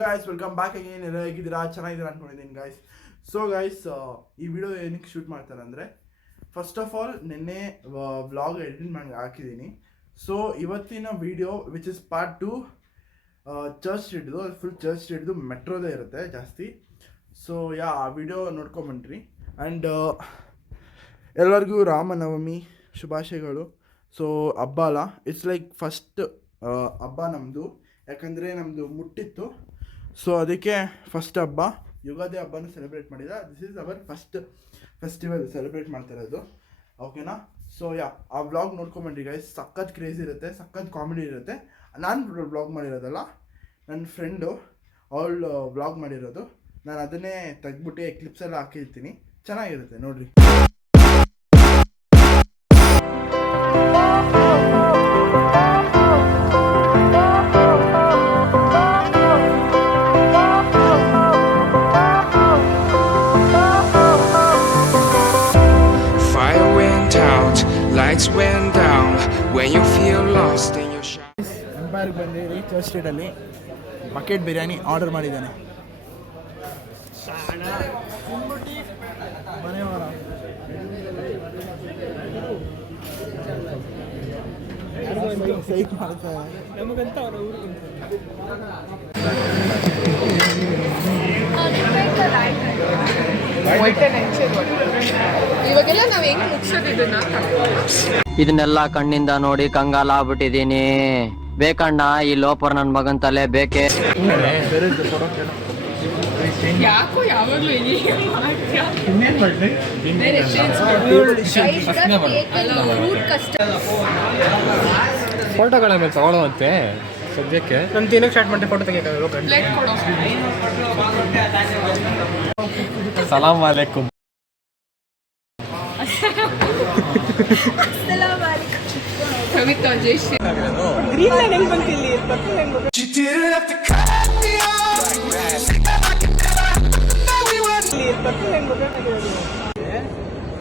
Guys, welcome back again. ಎಲ್ಲ ಹೇಗಿದ್ದೀರಾ? ಚೆನ್ನಾಗಿದ್ದೀರಾ ಅನ್ಕೊಂಡಿದ್ದೀನಿ guys. So guys, ಈ ವಿಡಿಯೋ ಏನಕ್ಕೆ ಶೂಟ್ ಮಾಡ್ತಾರೆ ಅಂದರೆ ಫಸ್ಟ್ ಆಫ್ ಆಲ್ ನಿನ್ನೆ ವ್ಲಾಗ್ ಎಡಿಟ್ ಮಾಡಿ ಹಾಕಿದ್ದೀನಿ. ಸೊ ಇವತ್ತಿನ video which is part 2 church ಸ್ಟ್ರೀಟ್ದು, ಫುಲ್ ಚರ್ಚ್ ಸ್ಟ್ರೀಟ್ದು ಮೆಟ್ರೋದೇ ಇರುತ್ತೆ ಜಾಸ್ತಿ. ಸೊ ಆ ವಿಡಿಯೋ ನೋಡ್ಕೊಂಬನ್ರಿ. ಆ್ಯಂಡ್ ಎಲ್ಲರಿಗೂ ರಾಮನವಮಿ ಶುಭಾಶಯಗಳು. ಸೊ ಹಬ್ಬ ಅಲ್ಲ, ಇಟ್ಸ್ ಲೈಕ್ ಫಸ್ಟ್ ಹಬ್ಬ ನಮ್ಮದು, ಯಾಕಂದರೆ ನಮ್ಮದು ಮುಟ್ಟಿತ್ತು. ಸೊ ಅದಕ್ಕೆ ಫಸ್ಟ್ ಹಬ್ಬ, ಯುಗಾದಿ ಹಬ್ಬನ ಸೆಲೆಬ್ರೇಟ್ ಮಾಡಿದ. This is our first festival celebrate ಮಾಡ್ತಾ ಇರೋದು, ಓಕೆನಾ? ಸೊ ಆ ವ್ಲಾಗ್ ನೋಡ್ಕೊಂಬಂಡ್ರಿ ಗೈಸ್. ಸಖತ್ ಕ್ರೇಜ್ ಇರುತ್ತೆ, ಸಖತ್ ಕಾಮಿಡಿ ಇರುತ್ತೆ. ನಾನು ವ್ಲಾಗ್ ಮಾಡಿರೋದಲ್ಲ, ನನ್ನ ಫ್ರೆಂಡು ಅವಳು ವ್ಲಾಗ್ ಮಾಡಿರೋದು. ನಾನು ಅದನ್ನೇ ತೆಗ್ದುಬಿಟ್ಟು ಕ್ಲಿಪ್ಸ್ ಎಲ್ಲ ಹಾಕಿರ್ತೀನಿ, ಚೆನ್ನಾಗಿರುತ್ತೆ ನೋಡಿರಿ. Lights went down when you feel lost in your shadows. ಎಂಪೈರ್ಗೆ ಬಂದಿರಿ, ಚರ್ಚ್ ಸ್ಟ್ರೀಟಲ್ಲಿ ಬಕೆಟ್ ಬಿರಿಯಾನಿ ಆರ್ಡರ್ ಮಾಡಿದ್ದಾನೆ. ಸೈಟ್ ಮಾಡ್ತಾರೆ ನಮಗಂತ ಅವರ ಇವಾಗೆಲ್ಲ ನಾವ್ ಹೆಂಗ್ ಮುಗ್ಸೋದಿದನ್ನ ಇದನ್ನೆಲ್ಲ ಕಣ್ಣಿಂದ ನೋಡಿ ಕಂಗಾಲ ಆಗ್ಬಿಟ್ಟಿದೀನಿ. ಬೇಕಣ್ಣ ಈ ಲೋಪರ್ ನನ್ ಮಗನ್ ತಲೆ ಬೇಕೇ. ಯಾಕೋ ಯಾವಾಗ್ಲೂ ಫೋಟೋಗಳ ಮೇಲೆ ತಗೊಳ್ಳೋವಂತೆ ಸದ್ಯಕ್ಕೆ ನಾನು ತಿನ್ನಕ್ಕೆ ಸ್ಟಾರ್ಟ್ ಮಾಡಿ ಫೋಟೋ ತೆಗಿಯೋಕ್ಕಾಗಲ್ಲ. ಸಲಾಮ್ ವಾಲೇಕುಮ್.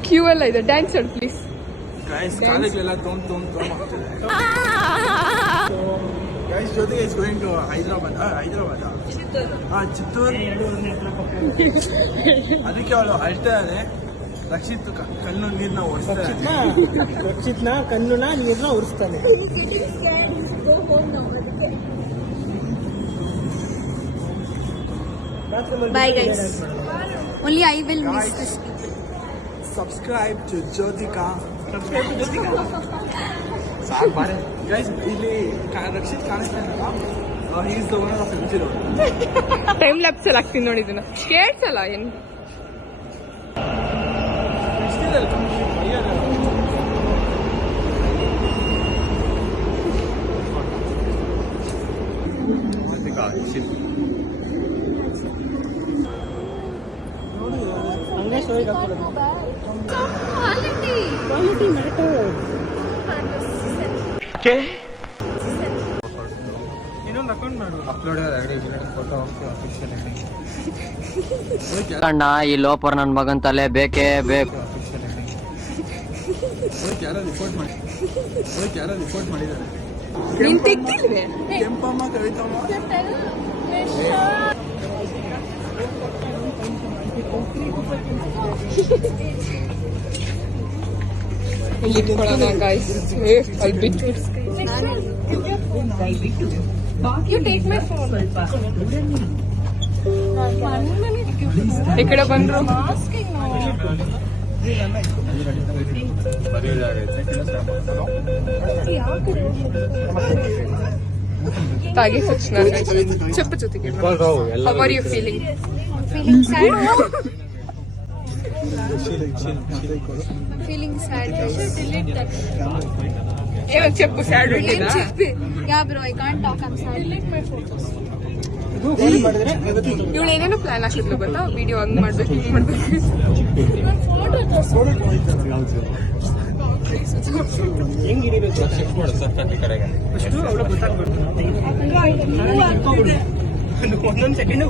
ಕ್ಯೂ ಅಲ್ಲ ಇದು, ಡ್ಯಾನ್ಸ್ ಆಡ್ please. Guys, Jyoti is going to Hyderabad. Chittoor. ಅದಕ್ಕೆ ಅವಳು ಅಳ್ತಾ ಇದೆ. ರಕ್ಷಿತ್ ಕಣ್ಣು ನೀರನ್ನ ಒರೆಸ್ತಾನೆ. ರಕ್ಷಿತ್ನ ಕಣ್ಣುನ ನೀರನ್ನ ಒರೆಸ್ತಾನೆ. Bye guys. Only I will miss this. Subscribe to Jyotika. Guys, ಇಲ್ಲಿ ರಕ್ಷಿತ್ ಕಾಣಿಸ್ತಾನಲ್ಲ, he is the owner of MG Road. Time lapse ಅಲ್ಲಿ ಹಾಕ್ತೀನಿ ನೋಡಿ ಇದನ್ನ. ಕೇಳ್ಸಲ್ಲ ಏನು ಇನ್ನೊಂದು ಅಕೌಂಟ್ ಮಾಡು, ಅಪ್ಲೋಡ್ ಫೋಟೋ ಅಣ್ಣ ಈ ಲೋಪರ್ ನನ್ ಮಗನ್ ತಲೆ ಬೇಕೇ ಬೇಕು. ಯಾರೋ ರಿಪೋರ್ಟ್ ಮಾಡಿದ್ದಾರೆ. ನೀನ್ ತೆಗ್ದಿಲ್ವೇ? ಕೆಂಪಮ್ಮ ಕವಿತಮ್ಮ ಇಲ್ಲಿ ಇಟ್ಕೊಳ್ಳೋಣ guys. You take my phone. ಈ ಕಡೆ ಬಂದ್ರು ತಾಗಿ ತಕ್ಷಣ చెప్పు ಜೊತೆಗೆ. How are you feeling? Feeling sad. ಏನೋ చెప్పు. Sad ಇಟ್ಟಿದಾ? Yeah bro, I can't talk. I'm sad. Delete my photos. ಇವಳು ಏನೇನೋ ಪ್ಲಾನ್ ಹಾಕಿದ್ಲು ಗೊತ್ತಾ, ವಿಡಿಯೋ ಹಂಗ್ ಮಾಡ್ಬೇಕು ಹಿಂಗ್ ಮಾಡ್ಬೇಕು. ಹೆಂಗ್ ಹಿಡಿಬೇಕು ಒಂದೊಂದು second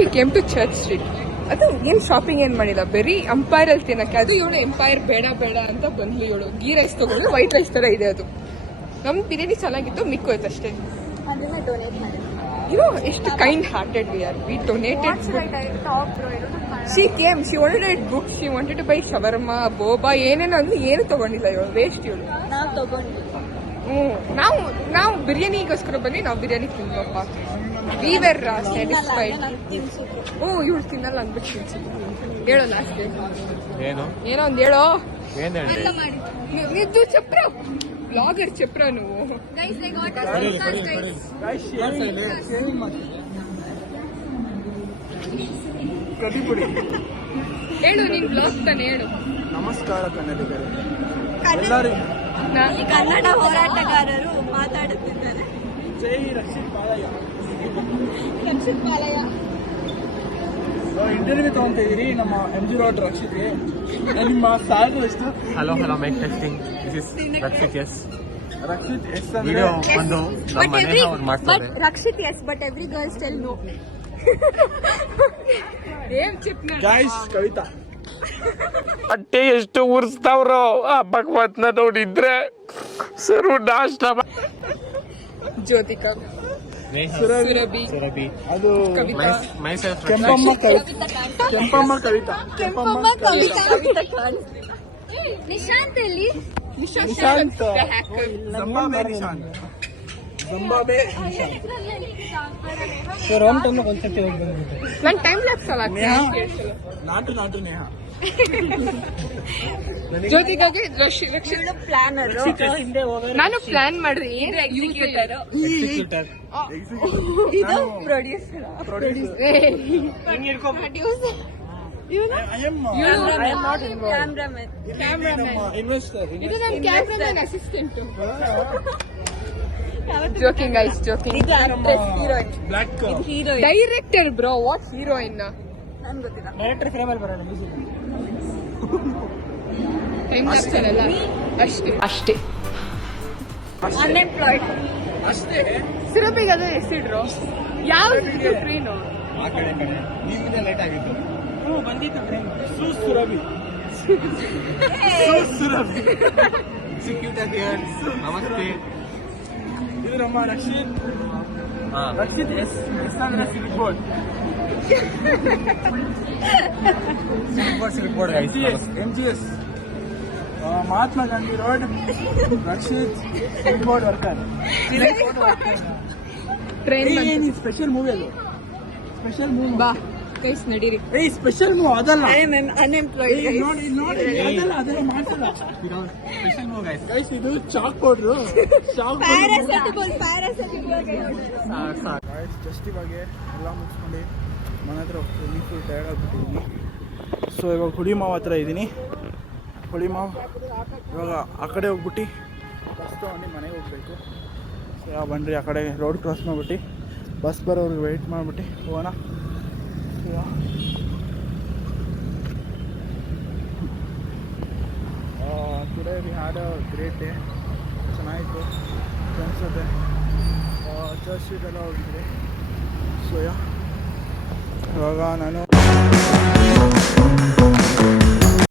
we came to Church Street. ಅದು ಏನ್ ಶಾಪಿಂಗ್ ಏನ್ ಮಾಡಿಲ್ಲ, ಬರೀ ಎಂಪೈರ್ ಅಲ್ಲಿ ತಿನ್ನಕ್ಕೆ. ಅದು ಇವಳು ಎಂಪೈರ್ ಬೇಡ ಬೇಡ ಅಂತ ಬಂದ್ಲು ಇವಳು. ಗೀ ರೈಸ್ ತಗೊಂಡು ವೈಟ್ ರೈಸ್ ತರ ಇದೆ ಅದು. ನಮ್ ಬಿರಿಯಾನಿ ಚೆನ್ನಾಗಿತ್ತು, ಮಿಕ್ಕೋಯ್ತು ಅಷ್ಟೇ. ಅದನ್ನ ಡೊನೇಟ್ ಮಾಡಿ. ಎಷ್ಟು kind hearted we are. We donated. She came, she wanted books, she wanted to buy shawarma, boba, ಏನೇನೋ ಅಂದ್ಲು. ಏನು ತಗೊಂಡಿಲ್ಲ ಇವಳು, ವೇಸ್ಟ್ ಇವಳು. ನಾವು ತಗೊಂಡ್ವಿ. ನಾವು ಬಿರಿಯಾನಿಗೋಸ್ಕರ ಬಂದು ನಾವು ಬಿರಿಯಾನಿ ತಿಂದ್ವಪ್ಪ. We were satisfied. ಇವಳು ತಿನ್ನಲ್ಲ ಅಂದ್ಬಿಟ್ಟು ತಿನ್ಸಿದ್ರು. ಹೇಳೋ ಲಾಸ್ಟ್ ಏನೋ ಒಂದ್ ಹೇಳೋ. ನಿದ್ದು ಚಪ್ರ ಬ್ಲಾಗರ್ ಚಪ್ರ ನೀವು. ಹೇಳು, ನೀನ್ ಬ್ಲಾಗ್ ತಾನೆ ಹೇಳು. ನಮಸ್ಕಾರ ಕನ್ನಡಿಗರೇ. ಕನ್ನಡ ಹೋರಾಟಗಾರರು ಮಾತಾಡುತ್ತಿದ್ದಾರೆ. ಜೈ ರಕ್ಷಿತ್ ಪಾಲಯ್ಯ. ರಕ್ಷಿತ್ ಪಾಲಯ್ಯ ಇಂಟರ್ವ್ಯೂ ತಗೊಂತಿದ್ದೀರಿ ನಮ್ಮ MG ರೋಡ್ ರಕ್ಷಿತ್ಗೆ. ನಿಮ್ಮ ಸ್ಯಾಲರಿ ಎಷ್ಟು? Hello mic testing. This is Rakshit S. Rakshit S ಅಂದ್ರೆ ವಿಡಿಯೋ ಬಂದು ನಮ್ಮ ಮನೆಯ ಅವ್ರು ಮಾಡ್ತಾರೆ. Rakshit S but every girl still no. ಏನ್ ಚಿಪ್ನ ಗಾಯ್ಸ್ ಕವಿತಾ. ಹೊಟ್ಟೆ ಎಷ್ಟು ಉರ್ಸ್ತಾವ್ರೋ ಆ ಭಗವತ್ನ ನೋಡಿದ್ರೆ ಸರು ನಾಷ್ಟ ಜ್ಯೋತಿಕಾ, ಸುರಭಿ, ಅದು ಕವಿತಾ, ಮೈಸೆಲ್ಫ್ ಕೆಂಪಮ್ಮ ಕವಿತಾ. ಕೆಂಪಮ್ಮ ಕವಿತಾ. ನಿಶಾಂತ್ ಎಲ್ಲಿ? ನಿಶಾಂತ್. ಜಂಬಾಬೆ ನಿಶಾಂತ್. ಜಂಬಾಬೆ ನಿಶಾಂತ್. ನನ್ ಟೈಮ್ ಲ್ಯಾಪ್ಸ್ ಅಲ್ಲ. ನೇಹಾ. ನಾಟು ನೇಹಾ. ಜ್ಯೋತಿಕಾಗೆ ರಕ್ಷಿತ್. ಪ್ಲಾನರ್. ನಾನು ಪ್ಲಾನ್ ಮಾಡ್ರಿ ಏನ್ ಎಕ್ಸಿಕ್ಯೂಟರ್. ಇದು ಪ್ರೊಡ್ಯೂಸರ್. ಕ್ಯಾಮ್ರಾಮನ್. ಇನ್ವೆಸ್ಟರ್. ಇದು ನನ್ನ cameraman assistant. Joking guys, joking. ಇದು actress, heroine. Black heroine director bro, what heroine? ನನ್ ಗೊತ್ತಿಲ್ಲ. ಡೈರೆಕ್ಟರ್ ಫ್ರೇಮಲ್ಲಿ ಬರೋಣ. ಟೈಮ್ ಲ್ಯಾಪ್ಸ್ ಅಲ್ಲ ಅಷ್ಟೇ. ಅನ್ಎಂಪ್ಲಾಯ್ಡ್. ಅಷ್ಟೇ. ಸುರಭಿಗೆ ಅದೇ ಹೆಸರಿಡ್ರು. ಯಾವ ಟ್ರೈನು? ಆ ಕಡೆ ನಿಮ್ಮಿಂದ ಲೇಟ್ ಆಗಿತ್ತು. ಬಂದಿತ್ತು ಟ್ರೈನ್. ಸುರಭಿ. ನಮಸ್ತೆ. ಇದು ನಮ್ಮ ರಕ್ಷಿತ್. ರಕ್ಷಿತ್ ಎಸ್ ಅಂದ್ರೆ silk board. MGS Mahatma Gandhi road. Rakshit silk board worker. Train special movie ಅದು. Special movie. ಬಾ ಗೈಸ್ ನಡೀರಿ. ಸ್ಪೆಷಲ್ ಮೂವಿ ಅದಲ್ಲ. ಅನ್ಎಂಪ್ಲಾಯ್ಡ್. ನೋಡಿ ಅದೆಲ್ಲ ಮಾಡ್ಸಲ್ಲ. Special move guys. ಗೈಸ್ ಇದು chalk powder. Chalk paracetamol. Guys just ಇವಾಗೆ ಎಲ್ಲ ಮುಗಿಸ್ಕೊಂಡು ಮನೆ ಹತ್ರ ಹೋಗ್ತೀನಿ. Full tired ಆಗಿಬಿಟ್ಟಿದ್ದೀನಿ. ಸೊ ಇವಾಗ ಹುಳಿಮಾವ್ ಹತ್ರ ಇದ್ದೀನಿ. ಹುಳಿಮಾವ್ ಇವಾಗ ಆ ಕಡೆ ಹೋಗ್ಬಿಟ್ಟು ಬಸ್ ತೊಗೊಂಡು ಮನೆಗೆ ಹೋಗ್ಬೇಕು. ಸೊ ಯಾವ ಬನ್ರಿ ಆ ಕಡೆ ರೋಡ್ ಕ್ರಾಸ್ ಮಾಡಿಬಿಟ್ಟು ಬಸ್ ಬರೋವ್ರಿಗೆ ವೆಯ್ಟ್ ಮಾಡಿಬಿಟ್ಟು ಹೋಗೋಣ. Today we had a great day. ಚೆನ್ನಾಗಿತ್ತು ಫ್ರೆಂಡ್ಸ್ ಜೊತೆ ಚರ್ಚ್ ಸ್ಟ್ರೀಟ್ ಎಲ್ಲ ಹೋಗಿದ್ವಿ. ಸೊ ಇವಾಗ ನಾನು